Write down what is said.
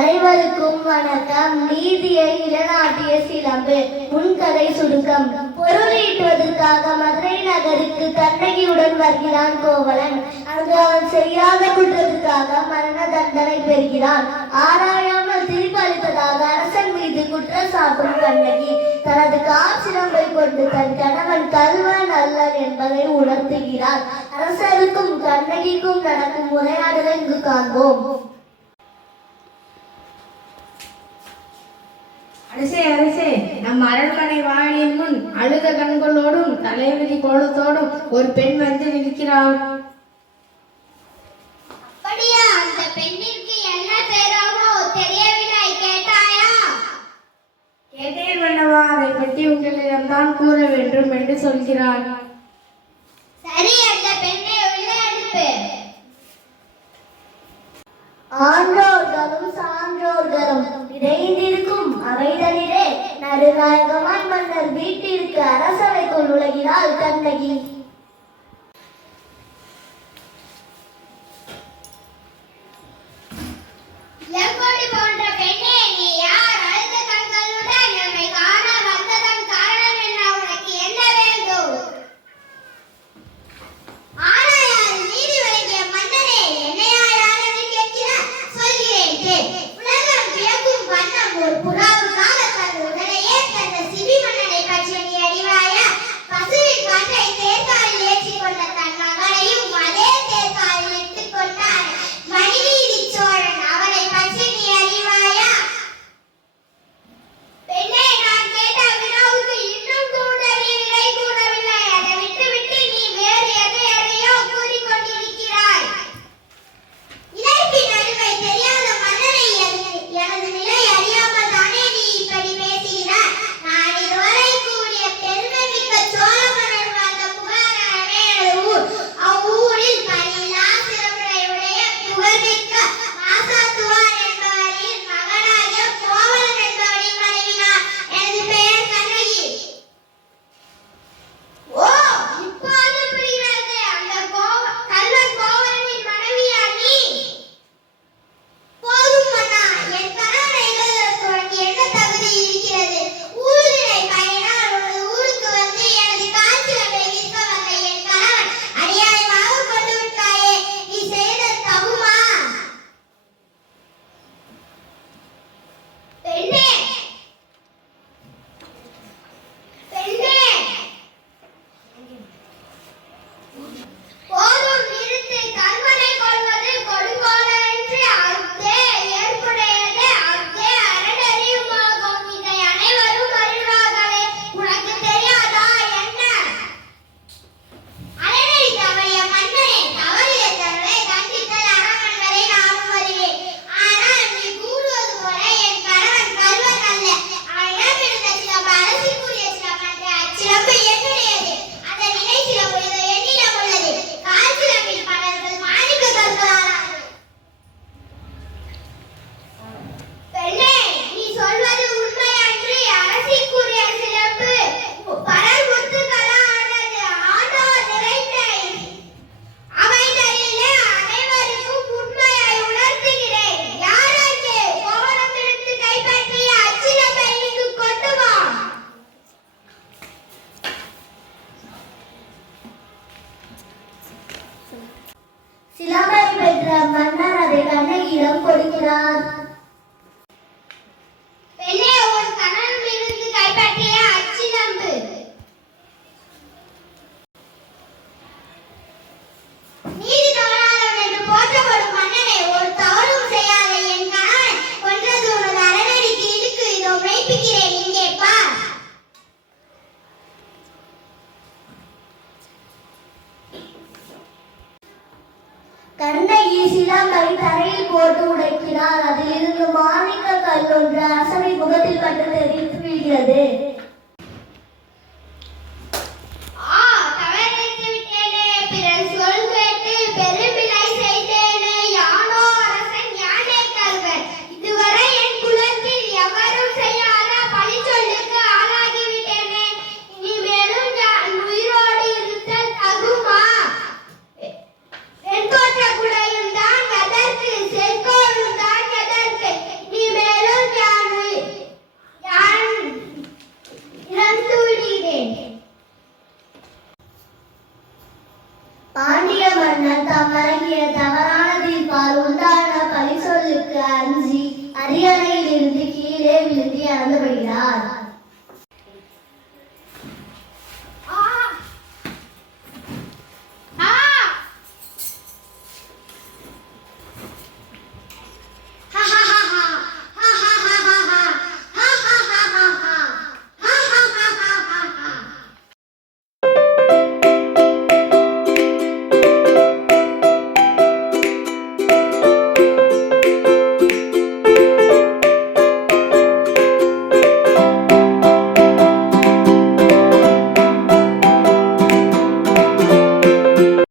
அனைவருக்கும் வணக்கம். நீதியை நிலைநாட்டிய சிலம்பு. முன்கதை சுருக்கம். பொருளீட்டுவதற்காக மதுரை நகருக்கு கண்ணகியுடன் வருகிறான் கோவலன். அங்கு அவன் செய்யாத குற்றத்திற்காக மரண தண்டனை பெறுகிறான். ஆராயாமல் தீர்ப்பளித்ததாக அரசன் மீது குற்றம் சாட்டும் கண்ணகி தனது கால் சிலம்பை கொண்டு தன் கணவன் கல்வன் அல்லன் என்பதை உணர்த்துகிறார். அரசருக்கும் கண்ணகிக்கும் நடக்கும் உரையாடலை இங்கு காண்போம். அரசே அரசே, நம் அரண்மனை வாயிலின் முன் அழுத கண்களோடும் தலைவிரி கோலத்தோடும் ஒரு பெண் வந்து நிற்கிறாள். அப்படியா? அந்த பெண்ணிற்கு என்ன பேராமோ தெரியவில்லை, கேட்டாயா? கேட்டேன் மன்னவா, அதை பற்றி உங்களிடம்தான் கூற வேண்டும் என்று சொல்கிறாள். சரி, அந்த பெண்ணை உள்ளே அனுப்பு. ஆன்றோர்களும் சான்றோர்களும் இணைந்திருக்கும் அவைதலிலே நடுநாயகமான் மன்னர் வீட்டிற்கு அரசவைக்குள் நுழைகிறாள் கண்ணகி. எங்கோடி போன்ற பெண்ணே, நீ யார்? அழுத கண்களுடன் நம்மை காண வந்ததன் காரணம் என்ன? உனக்கு என்ன வேண்டும்? ஆராயார் நீதி வழங்கிய மன்னனே, என்னையா யார் என்று கேட்கிறார்? சொல்கிறேன். உலகம் வியக்கும் வண்ணம் ஒரு புறாவுக்காக தன் உடலையே தந்த சிபி மன்னனை பற்றி நீ அறிவாயா? பசுவின் கன்றை தேர்காலில் ஏற்றிக் கொண்ட தன் மகனையும் அதே தேர்காலில் இட்டுக் கொண்டார் மணிநீதி சோழன். அவனை பற்றி நீ அறிவாயா? பெண்ணே, நான் கேட்ட வினாவுக்கு இன்னும் கூட நீ விடை கூறவில்லை. அதை விட்டுவிட்டு நீ வேறு எதையோ கூறிக்கொண்டிருக்கிறாய். இணைப்பின் அருமை தெரியாத மன்னனை எனது நிலை அறியாமல் தானே நீ இப்படி பேசுகிறாய்? நான் இதுவரை கூறிய பெருமை மிக்க சோழ மன்னர் வாழ்ந்த புகாரான எனது ஊர். அவ்வூரில் பணியில்லா சிறப்புரை உடைய புகழ்மிக்க மாசாத்துவான் என்பவரின் மகனாகிய கோவலன் என்பவரின் மனைவினார். எனது பெயர் கண்ணகி. ஓ, இப்போது புரிகிறது. அந்த கல்வன் கோவலனின் மனைவியா நீ? போதும் மன்னா, என் கணவனை எழுதுவதற்கு உனக்கு என்ன தகுதி இருக்கிறது? ஊழிலை பயனால் உனது ஊருக்கு வந்து எனது காய்ச்சலை விற்க வந்த என் கணவன் அநியாயமாக கொண்டு விட்டாயே, நீ செய்தது தகுமா? பெண்ணே, பெண்ணே, போதும் நிறுத்து. கல்வனை கொள்வது கொடுங்கோலன்று அஃதே ஏற்புடையது, அஃதே அறநெறியுமாகும். இதை அனைவரும் அறிவார்களே. உனக்கு தெரியாதா என்ன? அறநெறி தவறிய மன்னனே, தவறிய தவறை தண்டித்தல் அறம் என்பதை நானும் அறிவேன். ஆனால் நீ கூறுவது போல என் கணவன் கல்வன் அல்ல. அவனிடம் இருந்த சிலம்பு அரசுக்குரிய சிலம்பன்று. அச்சிலம்பு என்னுடையது. அதன் இணை சிலம்பு இதோ என்னிடம் உள்ளது. கால் சிலம்பில் பலர்கள் மாணிக்க கற்களானார்கள். பெண்ணே, நீ சொல்வது உண்மையன்று. அரசிக்குரிய சிலம்பு பலர் முத்துக்களானது. ஆண்டோர் நிறைந்த அமைதலிலே அனைவருக்கும் உண்மையை உணர்த்துகிறேன். யாராச்சு கோவலத்திலிருந்து கைப்பற்றிய அச்சிலம்பை இங்கு கொண்டு வா. சிலம்பை பெற்ற மன்னர் அதை கண்ணகியிடம் கொடுக்கிறார். பெண்ணே, உன் கணவனிலிருந்து கைப்பற்றிய அச்சிலம்பு. நீதி தவறாதவன் என்று போற்றப்படும் மன்னனே, ஒரு தவறும் செய்யாத என் கணவன் கொன்றது உனது அறநெறிக்கு இழுக்கு. இதோ மெய்ப்பிக்கிறேன், இங்கே பார். கண்ணகி சிலம்பை தரையில் போட்டு உடைக்கிறார். அதிலிருந்து மாணிக்க கல் ஒன்று அரசனை முகத்தில் பட்டு தெரித்து விடுகிறது.